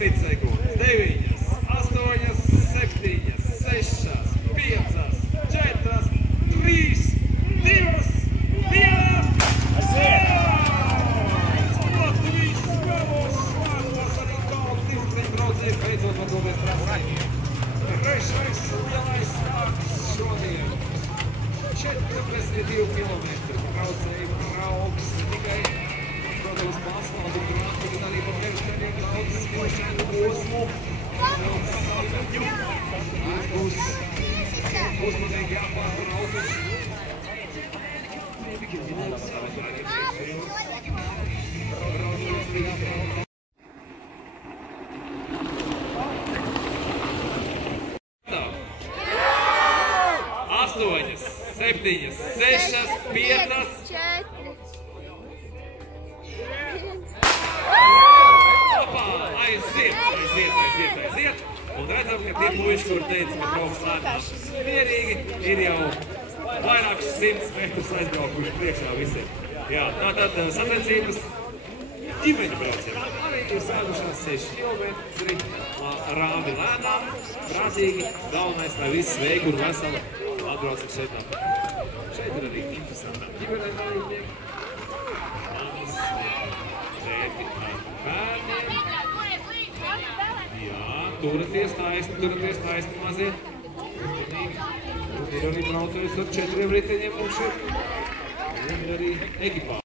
sekundes. 9, 8, 7, 6, 5, 4, 3, 2, 1. Latvijas spēlos vārtās arī tālu 20 braucēju beidzot var to bez prasīt. Trešais lielais vārts šodien. 42 kilometri braucēju brauks tikai, protams, pasvaldu krātu, gan arī pa priekšķerīgi daudz skošanu posmu. Būs uzmanīgi jāpārvar autos. Astoņas, 7, 6, 5. Aiziet. Un redzam, ka tie puiši, kur teica, ka brauks lētāk mierīgi, ir jau vairākus 100 metrus aizbraukuši priekšā visiem. Jā, tātad sacensības ģimeņu braucienā. Arī ir sēdušās 6 kilometri, rāmi lēnām, prātīgi, galvenais, lai viss sveiki un veseli atbraucam šeit tāpēc. Šeit ir arī interesantā ģimenē dalībnieki. Manas, tēti ar bērniem. Jā, turaties taisni mazie. Ir arī braucējus ar 4 riteņiem mums šeit. Un ir arī ekipā.